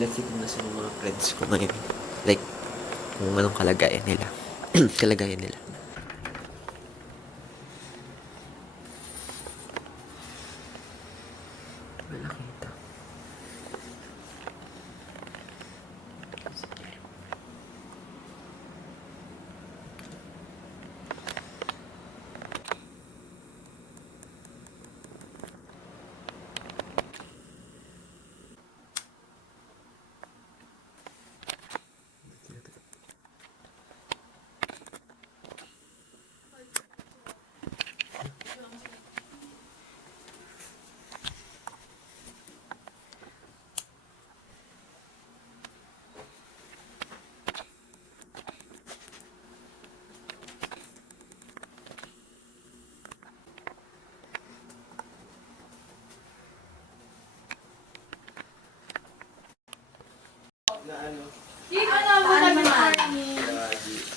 let's see kung nasa yung mga friends ko ngayon. Like, kung anong kalagayan nila. Kalagayan nila. Wala kita.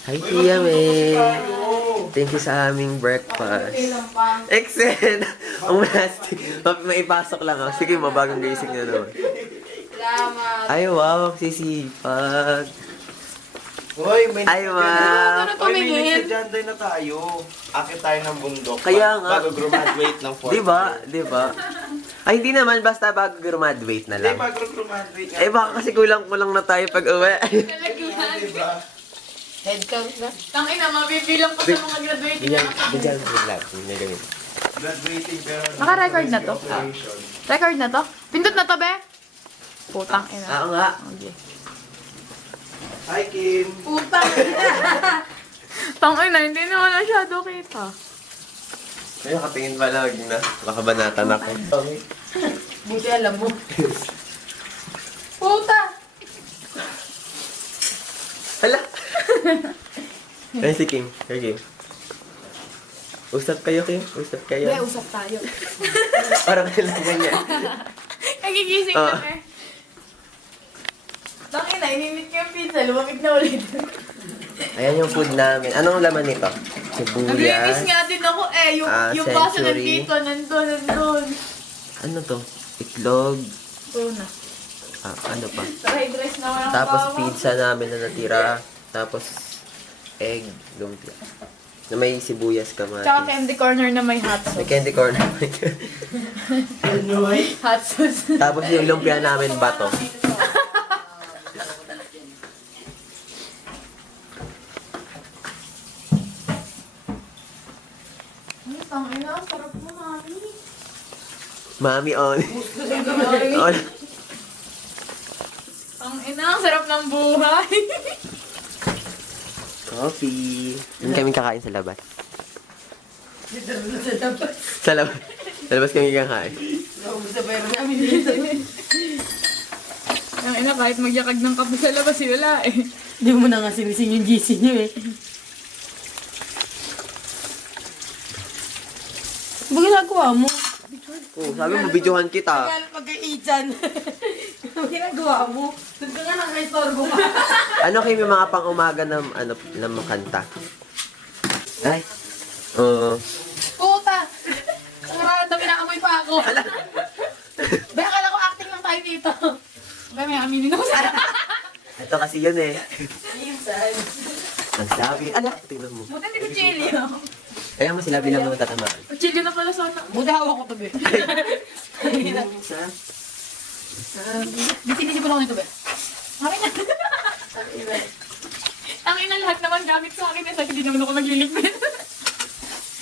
Hi, Tia May. Thank you sa aming breakfast. Excellent! Ang plastic. Maipasok lang ako. Sige, mabagang gising na naman. Salamat. Ay, wow. Sisipag. Hoy, may Ay, wow. Hoy, may estudyante na tayo. Akit tayo ng bundok. Kaya nga. Bago graduate ng 4th Di ba? Di ba? Ay, hindi naman. Basta bago graduate na Hindi, lang. bago graduate nga. Eh, baka kasi kulang-kulang na tayo pag uwi. Diba? Head count na. Tangina, mabibilang pa sa mga graduating na. Bigyan mo lang. Hindi gawin. Graduating pero... Naka-record na to? Operation. Record na to? Pindot na to, be? Putang ina. Oo nga. Okay. Hi, Kim. Putang. Tang ina, hindi naman masyado kita. Ay, nakatingin pa lang na. Baka banatan ako. Buti alam mo. Puta! Hala! Ay, si Kim. Hey, Kim. Usap kayo, Kim. Usap kayo. May usap tayo. Parang kailangan niya. Nagigising Oo. na, be. Tangina, inimit ko yung pizza. Lumamig na ulit. Ayan yung food namin. Anong laman nito? Naglinis Sibuyas. nga din ako eh. Yung baso Century. nandito, nandun. Ano to? Itlog. Tuna. Ano pa? Fried rice na walang Tapos bawang. pizza namin na natira. Tapos egg. Lumpia. Na may sibuyas kamatis. Tsaka candy corner na may hot May sauce. candy corn. Hot sauce. Tapos yung lumpia namin bato. Ay, tangina, sarap mo, mami. Mami on. On. Tangina, ang sarap ng buhay. Coffee. Hindi kami kakain sa labas. Sa labas. Sa labas kami kakain. Naubos na pera namin dito. Ang ina, kahit magyakag ng kape sa labas, wala eh. Hindi mo na nga sinising yung GC niyo eh. Ano ginagawa mo? Oh, sabi mo, videohan kita. Kaya mag-iitsan. Ano ginagawa mo? Doon ka nga nakaistorbo ka. Ano kayo may mga pang-umaga na makanta? Ay. Oo. Puta! Ang random, inaamoy pa ako. Ba, akala ko acting lang tayo dito. Ba, may aminin ako sa... Ito kasi yun eh. Minsan. Ang sabi. Ano? Tingnan mo. Buti hindi kuchilyo. Kaya mo sila bilang mga tatamaan. Kuchilyo na pala sana. Buti hawak ko to, be. Sa? Disi-disi ko lang nito, be. Akin na. Ang ina, lahat naman gamit sa akin eh. Sa hindi naman ako magliligpit.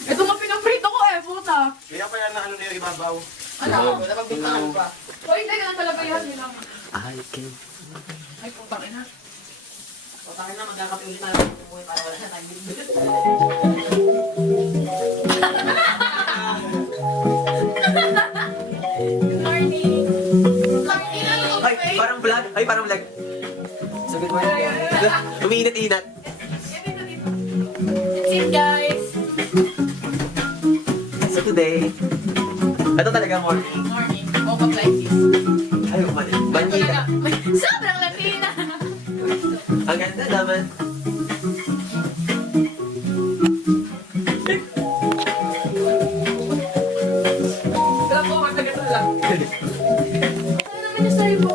Ito nga pinaprito ko eh, puta. Kaya pa yan na ano na yung ibabaw. Ano? Napagbintangan pa. O, hindi ka na talaga yan. Yun lang. I can. Ay, putang ina. Puta na, magkakape ulit na lang umuwi para wala na tayong Good morning. Ay, parang vlog. Ay, parang vlog. So, good morning. Umiinat-inat. That's it, guys. So, today, ito talaga morning. Morning. Woke up like this. Ay, bandita. Sobrang Latina. Ang ganda naman. Sarap ko, magdagat lang. Ano naman yung sayo mo?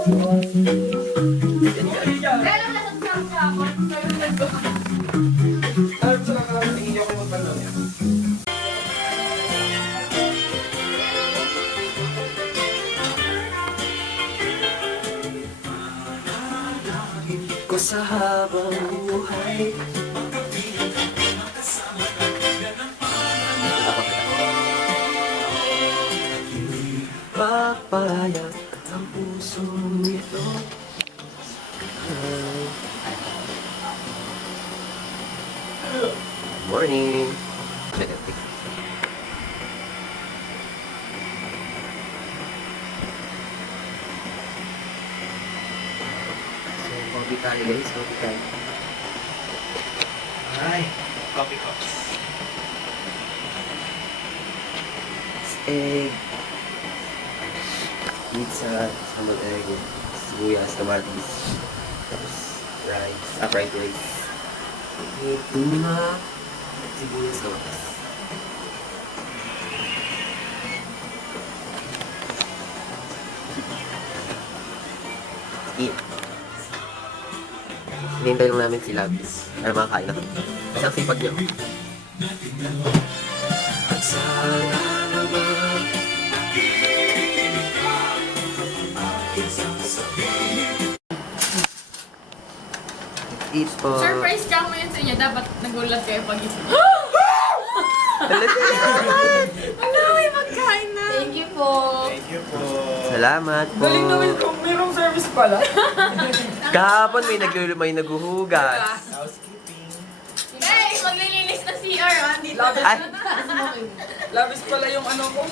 ko sa habang buhay. Papayag ang pusong ito. Morning. So, coffee tayo guys, coffee tayo. Ay, coffee cups. Egg. Pizza, scrambled egg, sibuyas, kamatis, tapos rice, fried rice. Okay, tuna, sibuyas, kamatis. Eat. Hinihintay lang namin si Labis. Ano makakain na kami. Kasi ang sipag niya. At sana naman eat po. Surprise ka mo yun sa inyo. Dapat nagulat kayo pag isip. Ano, may magkain na. Thank you po. Thank you po. Salamat po. Galing naman kung mayroong service pala. Kahapon may naghuhugas. Housekeeping. Guys, maglilinis na CR. Dito. Ay, Labis pala yung ano ko.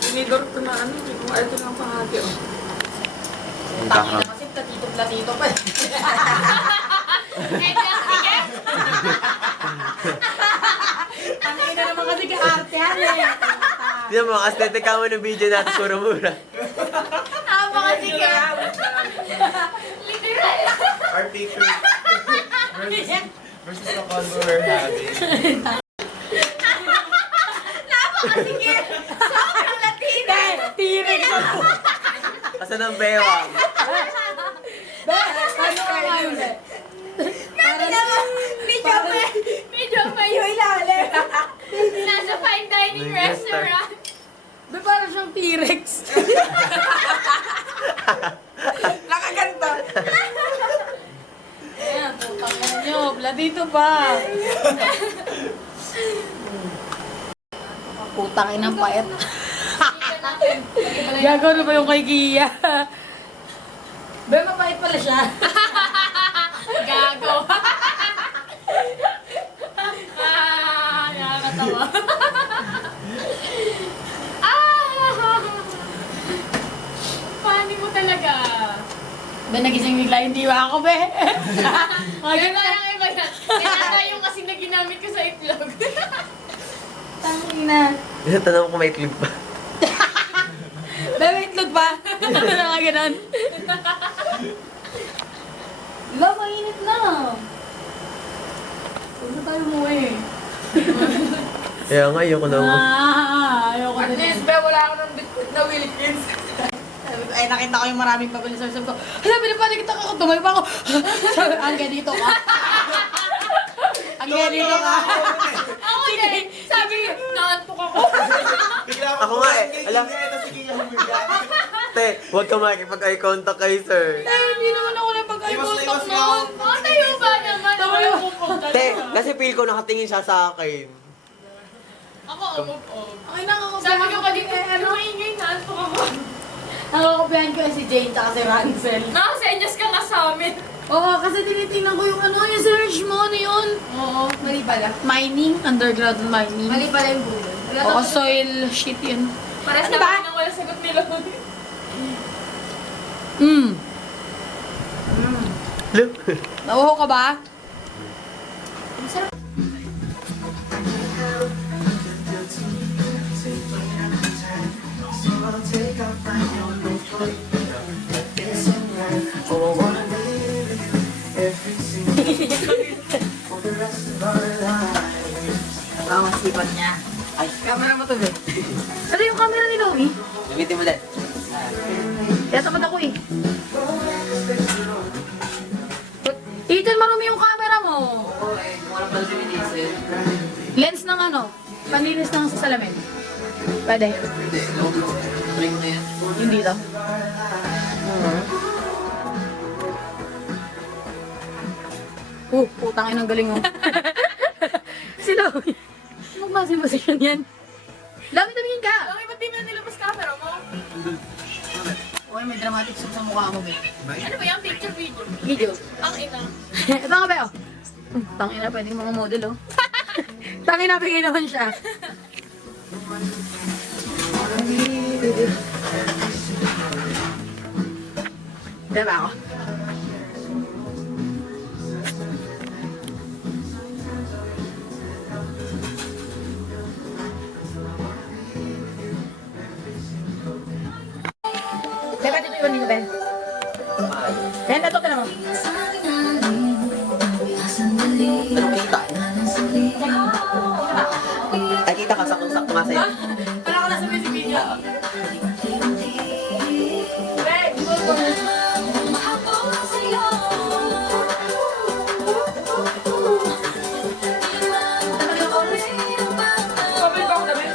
Tinidor ko na ano. Hindi ko ito ng pahati. Oh. Taki na kasi platito pa. Sige. Tangin na naman kasi ka-artehan eh. di mo, aesthetic ka mo ng video natin, mura-mura. Tama kasi ka. Literal. Our picture versus the convo we're having. Napakasige. Sobrang Latina. Tirik na. Asan ang bewang? Ano ka ngayon eh? Medyo may ilalim. Nasa fine dining restaurant. Ba parang siyang T-Rex. Nakaganda. Ayan, putang na nyo. Platito pa. Putang inang pait. Gagaw na ba yung kay Kia? Ba, mapait pala siya. Gago. Nakakatawa. Funny mo talaga. Ba, nagising bigla yung diwa ako, be. Kaya parang iba yan. Kaya yung kasing na ginamit ko sa itlog. Tangin na. Tanong ko may clip ba? Be, may itlog pa. Ano na nga ganun? Wala, mainit na. Huwag na tayo umuwi. Kaya nga, ayoko na. Ayoko At na. least, be, wala ako ng bitbit na Wilkins. Ay, nakita ko yung maraming pabilis. Sabi ko, hala, binabalik kita ka. Tumayo pa ako. Sabi, ang ganito ka. Ang ganito ka. Ako din. Sabi ko, naantok ako. Bigla Ako nga eh, alam. Sige, humuga. Te, huwag ka makikipag-eye contact kay sir. Ay, hindi naman ako napag-eye Iwas na contact iwas ka. noon. Tayo ba naman? Ako Tayo. yung move-on. Te, kasi feel ko nakatingin siya sa akin. Ako ang move-on. Ay, nakakopyahan Sabi ko kanina, ano ingay, naantok ako. Nakakopyahan ko si Jane tsaka si Ransel. Nakasenyas ka nga sa amin. Oo, kasi tinitingnan ko yung ano, yung search mo, ano yun? Oo. Mali pala. Mining, underground mining. Mali pala yung bulon. Oo, soil shit yun. Pares Ano na ba? nang wala sagot nila. Look. Nauho ka ba? Ang sipat niya. Ay, camera mo to, be. Ano yung camera ni Lomi? Gamitin mo dahil. Kaya tamad ako eh. Ethan, marumi yung camera mo. Walang pala sininisin. Lens ng ano? Panilis ng salamin. Pwede. Hindi, try mo na yan. Hindi to. Putang ina, ang galing oh. Si Lowy. Anong klaseng position yan? Lowy, tumingin ka! Bakit ba't di mo na nilabas camera mo? Okay, may dramatic soup sa mukha mo, babe. Ano ba yung picture video? Video. Ang ina. Ito nga ba, oh. Tangina, pwede mga model, oh. Tangina, bigay naman siya. Diba ako? Teka, dito yun, Ben. Ben, ito ka naman. Anong kita? Ay, kita ka, sakong-sakto nga sa'yo. Wala ko nasa music video. Babe, di mo Pabili ba ako damit?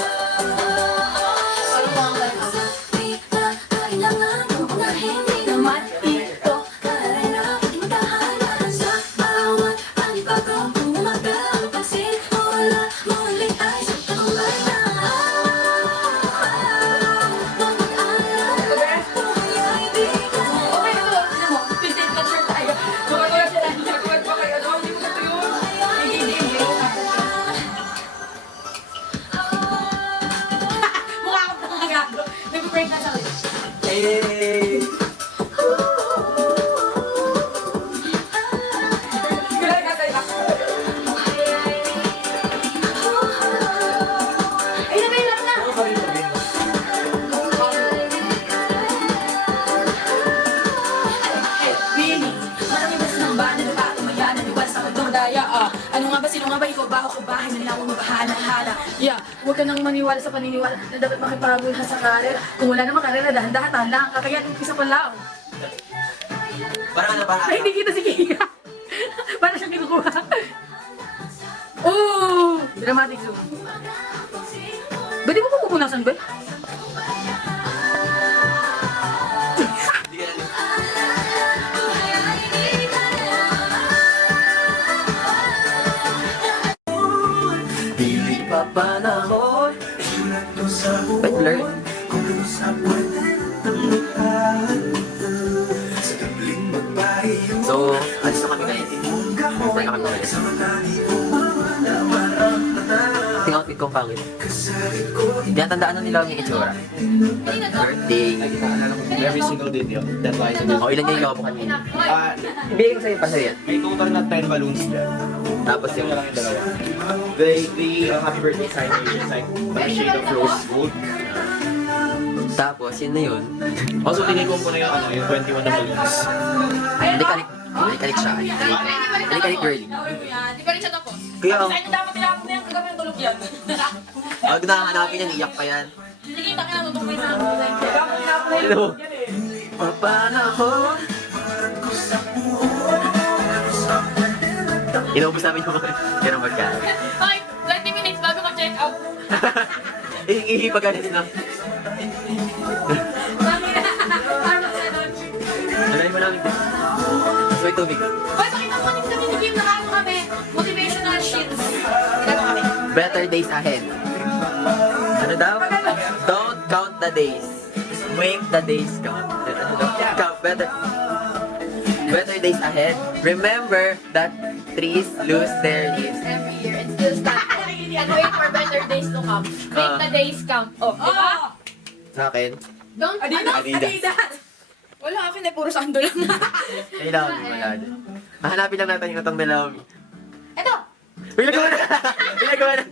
Okay, ito. Tignan mo. Pistate na shirt tayo. Gumagawa siya lang. Gagawad pa kayo. Ano? Hindi mo gusto yun. Hindi. Mukha ko pang gago. Nag-break na sa ulit. Hey! Kailan ka tayo? Ay, nabilang na! Bini, maraming beses ng ba na nagpatumaya na liwan sa mundong daya. Ano nga ba, sino nga ba, ikaw ba ako ba? Hindi lang ako magbahala-hala. Yeah, huwag ka nang maniwala sa paniniwala na dapat makipagul ka sa karir. Kung wala namang karera, dahan-dahan lang. Kakaya't umpisa pa lang. Parang ano ba? Ay, hindi kita si Kika. Para siyang kinukuha. Oh! Dramatic zoom. Ba't di mo pa pupunasan, ba? Di pa panahon. Wait, learn. So, alis na kami ngayon. Wala kami ngayon. Tingnan outfit kong pangit. Tinatandaan na nila yung itsura. Birthday. Every single detail. That's why it's O, ilan yung nakabukan niyo? Ah, Ibigay ko sa'yo pa sa'yo yan. may total na 10 balloons dyan. Tapos Ito yung na lang yung dalawa. The happy birthday sign here is like a shade of rose gold. Tapos, yun na yun. Also, tinigong ko na yung, yung 21 na balloons. Hindi siya. Hindi girly. Gawin mo yan. Di pa rin siya tapos. Kaya, Saan niyo dapat tinapon na yan? Kagabi ng tulog yan. pag nahanapin yan, iyak pa yan. Sige, takin na tutungkay sa akin. Dapat tinapon na Hello. yan eh. Papanahon. Inaubos namin yung kaya magkain. Okay, 20 minutes bago mag-check out. Ihipag din na. Alayin mo namin. So, may tubig. Hoy, pakita mo kanina kami ni Kim na ano kami. Motivational sheets. Kaya kami. Better days ahead. Ano daw? Don't count the days. Make the days count. Ano daw? Count better days ahead. Remember that trees lose their leaves. Every year, and still stand. And wait for better days to come. Make the days count. Oh, di ba? Sa akin, Don't, Adidas. Wala akin eh, puro sando lang. kailangan mo wala din. Hahanapin lang natin yung itong dalawa. Eto! Pinagawa na! Pinagawa na!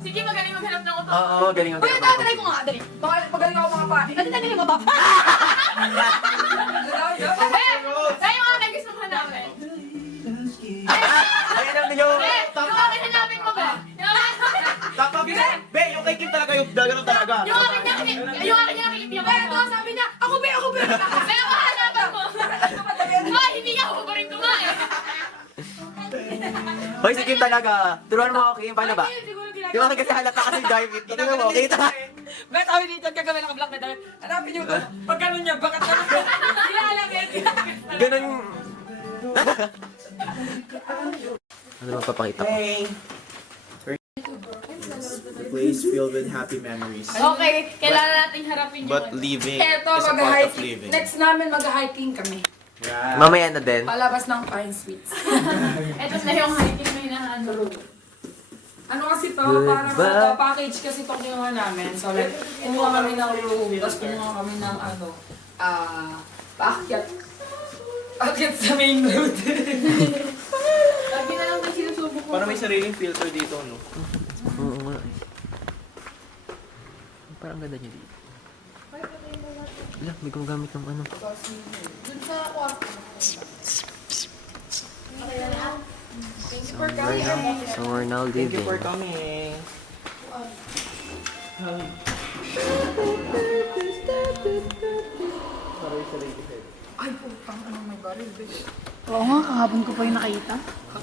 Sige, magaling maghanap ng uto. Oo, galing ang Uy, ito, try ko nga, dali. Baka magaling ako mga pati. Ano tanggalin mo to? Tayo nga kayo gusto mo hanapin. Ayun ang niyo! Yung akin hanapin mo ba? Tapa, be, yung kay Kim talaga yung gano'n talaga. Yung akin niya kiliti ako. Ito, sabi niya, ako ba? Kaya mahanapan mo. Hindi niya ako pa rin kumain. Hoy, si Kim talaga. Turuan mo ako, Kim. Paano ba? Yung akin kasi halata kasi dive. Tingnan mo, kita. Bakit kami dito gagawin ng black na hanapin niyo ito. Pag gano'n niya, bakit gano'n niya? Hindi na alam eh. Ganun. Ano bang papakita ko? Hey! The place filled with happy memories. Okay, kailangan nating harapin yun. But leaving Eto, is a part of mag-hiking. living. Next namin, mag-hiking kami. Yeah. Mamaya na din. Palabas ng Pine Sweets. Ito na yung hiking na hinahanap. Ano kasi to? Goodbye. Parang package kasi itong kinuha namin. So like, kumuha kami ng room, tapos kumuha kami ng paakyat. Paakyat sa main road. Lagi na lang tayo sinusubok ko. Parang may sariling filter dito, no? Oo nga. Parang ganda niya dito. Wala, may gumagamit ng ano. Dun sa kwarto. So we're now Thank you leaving. for coming. Ay, putang ano, may baril, bitch. Oo nga, kahapon ko pa yung nakita.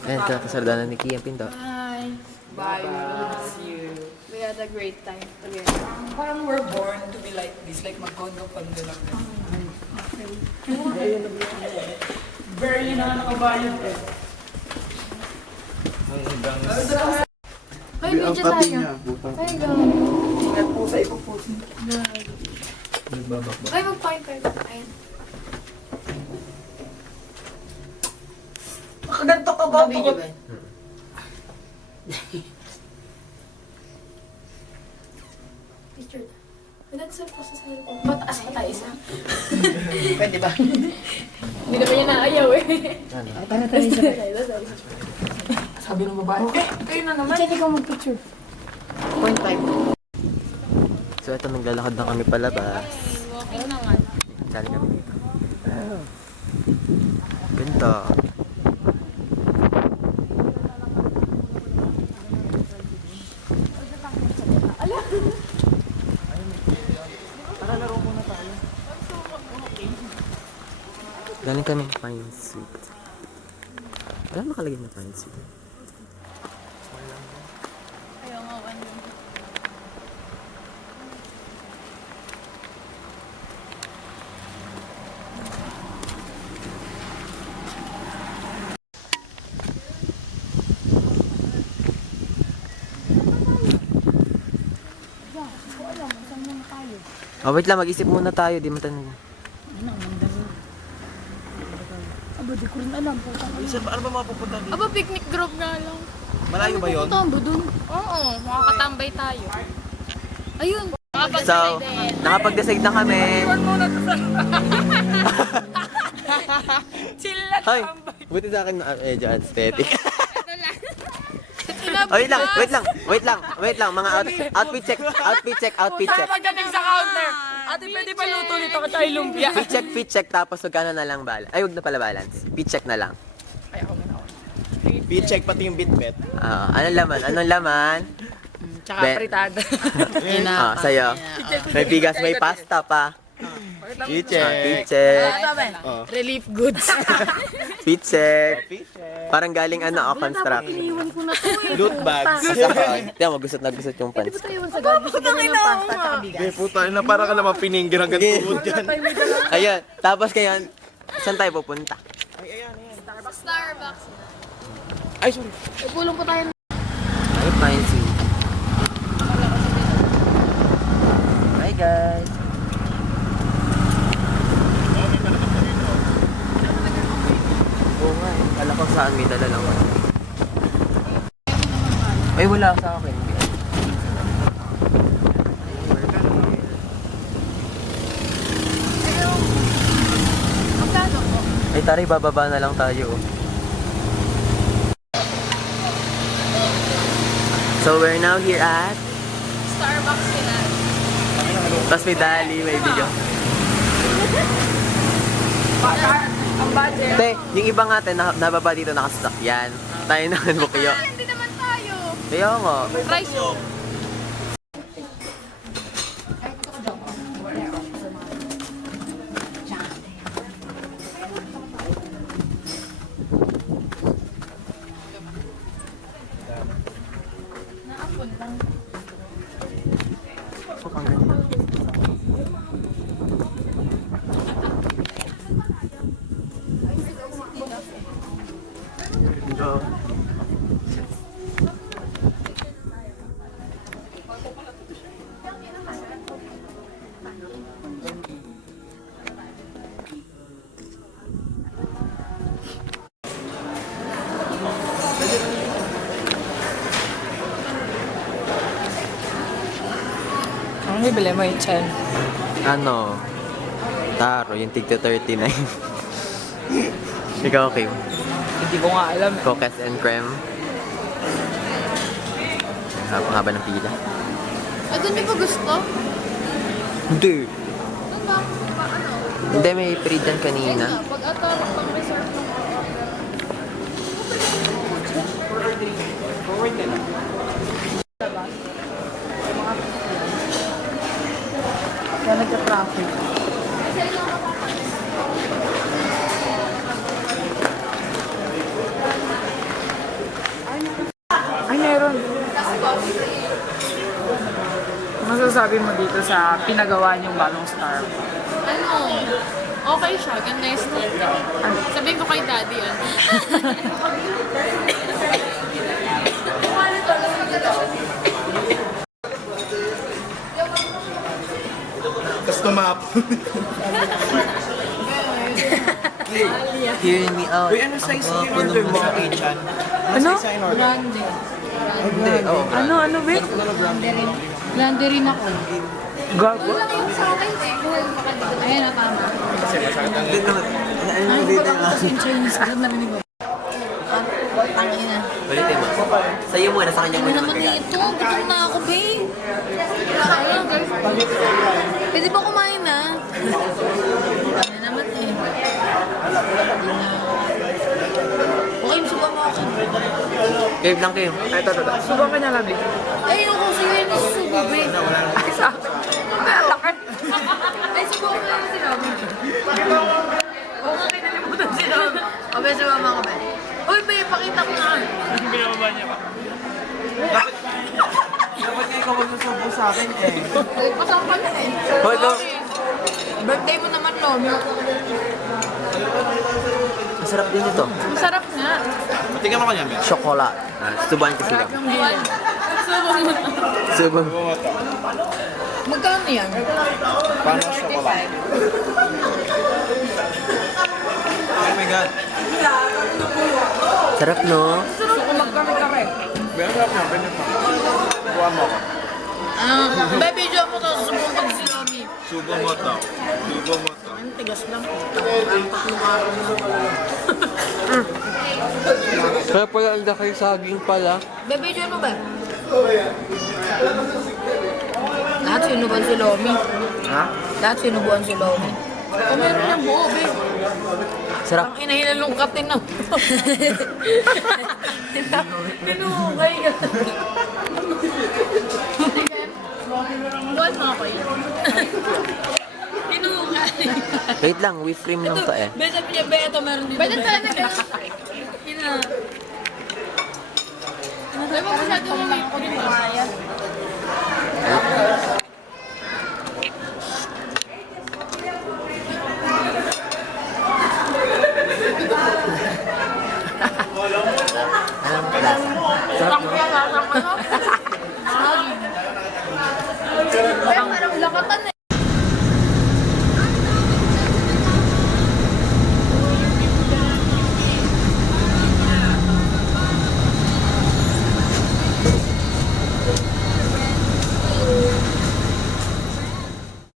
Ayan, kakasardanan ni Kia Pinto. Hi. Bye, we miss you. We had a great time together. Parang we're born to be like this, like mag-condo-condo lang. Barely na nakabayan eh. Ay, medyo tayo. Ay, gano'n. Ingat po sa ipupos. Ay, mag-point tayo. Ayun. Nakaganto ka ba? Video ba? Picture. Nag-save ko sa cellphone. Mataas pa tayo isa. Pwede ba? Hindi naman yan naayaw eh. Para tayo isa. Sabi ng babae, kayo na naman. Check ikaw mag-picture. 0.5. So ito, naglalakad na kami palabas. Walking na nga. Galing kami dito. Ganda. Galing kami ng Pine Sweet. Wala nakalagay na Pine Sweet. Ayaw nga, ano. Oh, wait lang, mag-isip muna tayo. Di matanong. Aba, di ko rin alam. Ano ba mapupunta dito? Aba, picnic group nga lang. Malayo ba yun? Tambo dun. Oo, makakatambay tayo. Ayun. So, nakapag-decide na kami. Chill lang. Hoy, buti sa akin medyo aesthetic. Wait lang, mga outfit check. Pagdating sa counter, ate pwede pa luto nito ka tayo lumpia. Fit check, tapos magkano na lang balance. Ay, wag na pala balance. Fit check na lang. Check pati yung bitbet. Anong laman? Tsaka Bet. pritada. Sa'yo. May bigas, may pasta pa. Fit check. Relief goods. Fit check. Parang galing construct. Iniwan ko na to eh. Loot bags. Tiyan mo, gusot na gusot yung pants. Ito iwan sa gabi. Gusto ko ng pasta tsaka bigas. Ay, puta, na para ka naman piningir hanggang tuhod dyan. Ayun, tapos ngayon, saan tayo pupunta? Starbucks. Ay, sorry. Pulong po tayo. Ay, fine, see. Hi, guys. Oo nga eh. Kala ko saan may dala lang. Ay, wala sa akin. Magkano po? Ay, tari, bababa na lang tayo. So, we're now here at... Starbucks sila. Tapos may dali, may video. Ang budget. Te, yung iba nga, nababa dito nakastock yan. Tayo naman bukyo. Hindi naman tayo. Kaya nga. Rice yun. Ano bibili mo yung Chen? Ano? Taro, yung tigto 39. Ikaw, Kim? Hindi ko nga alam. Cookies and cream. Haba ng pila. Ito niyo ba gusto? Hindi. Ano ba? Ano? Hindi, may free dyan kanina. Pag atarap pang reserve ng Kaya nagka-traffic. Ay, meron. Masasabi mo dito sa pinagawa niyong bagong Star? Ano? Okay siya. Ganda yung snack. Sabihin ko kay daddy yan. Tapos tumap. Hear me out. Uy, ano size yung in-order mo? Chan? Ano? Size yung in-order? Grande. Hindi, oh. Ano, Vic? Grande rin ako. Gago? Lang yung sa akin eh. Ayan na tama. Hindi naman. Ano Ano dito ba ako kasi in Chinese? Ano narinig mo? Tangin na. Ulitin mo. Sa'yo muna, sa kanya Ano muna naman magkagat. ito? Gutom na ako, babe. Sayang. Pwede ba kumain na? Ano naman eh. Okay, suba mo ako. Gabe lang kayo. Ay, ito. Subang ka niya lang, Vic. Ay, ako sa'yo yun yung subo, babe. Ay, sa akin. Ay, ang laki. Ay, subo ko lang si Robby. Oo nga, kinalimutan si Robby. O, ba, suba mo ako, ba? Uy, babe, pakita ko na. Dapat kayo ikaw magsusubo sa akin eh. Ay, pasang ka na eh. Hold on. Birthday mo naman, Robby. Masarap din ito. Masarap nga. Tingnan mo kanya, Ben. Chocolate. Subuhan kasi lang. Subang. Magkano yan? Paano chocolate? Oh my God. Sarap, no? Gusto ko magkami-kami. Ben, sarap niya. Ben, ito. Buwan mo ako. Baby, dyan mo to sa subong pag si Robby. Subo mo to. Subo mo to. Ang tigas lang. Ang tatlong araw na. Kaya pala ang laki saging pala. Baby, dyan mo ba? Lahat sinubuan si Lomi. Ha? Lahat sinubuan si Lomi. O meron niyang buo, babe. Sarap. Ang inahinalungkatin na. Tinukay ka. Buwan mo ako yun. Tinukay. Wait lang, whipped cream lang to eh. Besa niya, be, ito meron dito. Pwede be. pala na ganun. Ina. Ay, mo masyado mo may pagin mo. Anong lasa? Sarap, no? Ang kaya, ano?